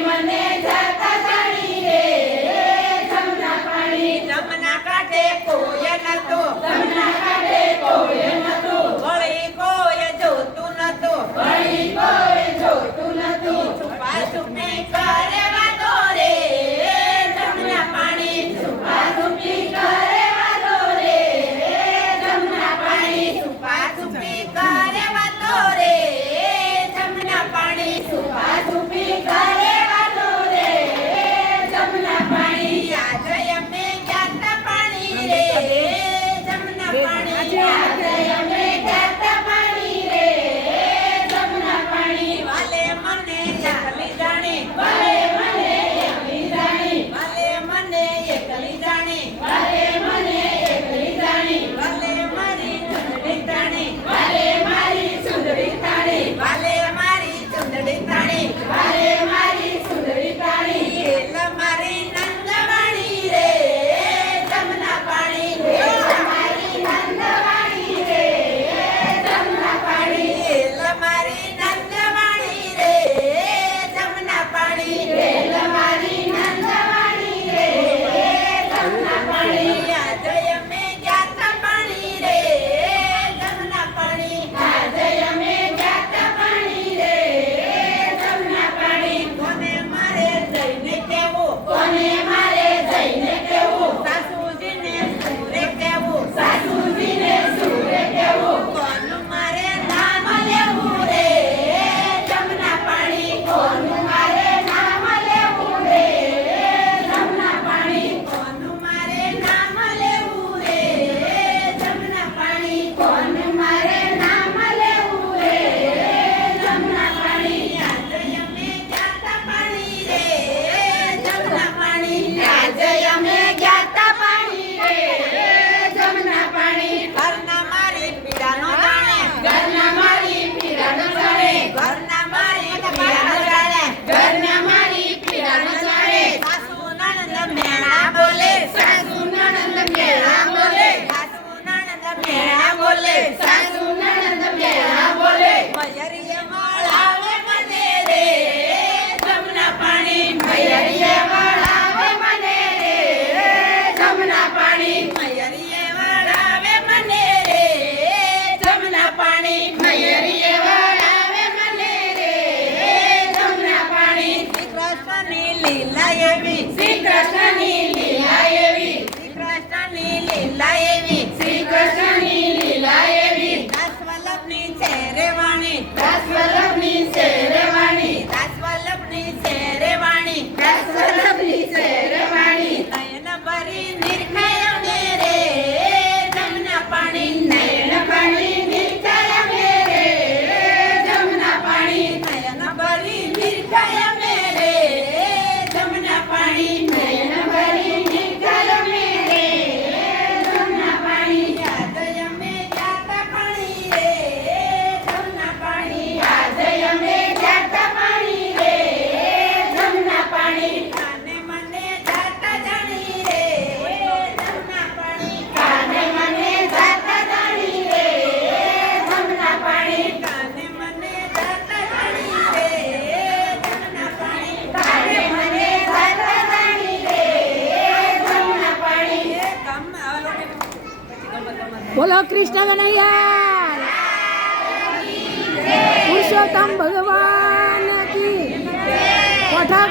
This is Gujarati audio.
મને જાતા જાણી રે જમના પાણી જમના કાંઠે કોઈ નતું જમના કાંઠે કોઈ નતું વળી કોઈ જોતું નતું વળી કોઈ જોતું નતું છુપા છુપી કરે વાતો રે જમના પાણી છુપા છુપી કરે વાતો રે જમના પાણી છુપા છુપી કરે વાતો રે જમના પાણી છુપા છુપી કરે વાતો રે જમના પાણી આજે અમે જાતા પાણી રે જમના પાણી આજે અમે જાતા પાણી રે જમના પાણી વાલે મને એકલી જાણી વાલે મને એકલી જાણી વાલે મને એકલી જાણી વાલે મને એકલી જાણી વાલે મારી ચૂંદડી તાણી વાલે મારી સુંદરી તાણી વાલે મારી ચૂંદડી તાણી વાલે મારી સુંદરી તાણી એલા મારી નંદવાણી રે જમના પાણી મારી નંદવાણી રે જમના પાણી એલા મારી નંદવાણી રે જમના પાણી રેલ મારી નંદવાણી રે જમના પાણી આજે અમે જાતા પાણી રે જમના પાણી આજે અમે જાતા પાણી રે જમના પાણી કોને મારે જઈને કેવું કોને મારે જઈને કેવું સાસુજીને સુરે કેવું સાસુજીને સુરે કેવું કોનું મારે નામ લેવું રે જમના પાણી કોનું મારે નામ લેવું રે જમના પાણી કોનું મારે નામ લેવું રે જમના પાણી કોનું મારે નામ લેવું રે જમના પાણી આજે અમે જાતા પાણી રે જમના પાણી આજે અમે જાતા પાણી રે જમના પાણી ઘરના મારી પીડાનો જાણે ઘરના મારી પીડાનો જાણે ઘરના મારી પીડાનો જાણે ઘરના મારી પીડાનો જાણે સાસુ નણંદ મેણા બોલે સાસુ નણંદ મેળા બોલે સાસુ નણંદ મેણા બોલે સાસુ નણંદ મેળા બોલે મયરીએ મળાવે મને રે જમના પાણી મયરીએ વળાવે મને રે જમના પાણી મયરીએ મળાવે મને રે જમના પાણી મયરીએ વળાવે મને રે જમના પાણી શ્રી કૃષ્ણની લીલા એવી શ્રી કૃષ્ણની લીલા એવી શ્રી કૃષ્ણની લીલા એવી શ્રી કૃષ્ણની લીલા એવી દાસવલ્લભની છે રે વાણી દાસવલ્લભની છે રે વાણી દાસવલ્લભની છે રે વાણી દાસવલ્લભની છે રે વાણી નયન ભરી નિર્ખય મેરે જમના પાણી નયન પાણી નિર્ખય મેરે જમના પાણી નયન ભરી નિર્ખય મેરે જમના પાણી નયન ભરી નિર્ખય મેરે જમના પાણી આજે અમે જાતા પાણી રે જમના પાણી આજે અમે જાતા પાણી રે જમના પાણી કાને મને જાતા જાણી રે જમના પાણી કાને મને જાતા જાણી રે જમના પાણી કાને મને જાતા જાણી રે જમના પાણી કાને મને જાતા જાણી રે જમના પાણી બોલો કૃષ્ણ કનૈયા પુરુષોત્તમ ભગવાન કી કોઠા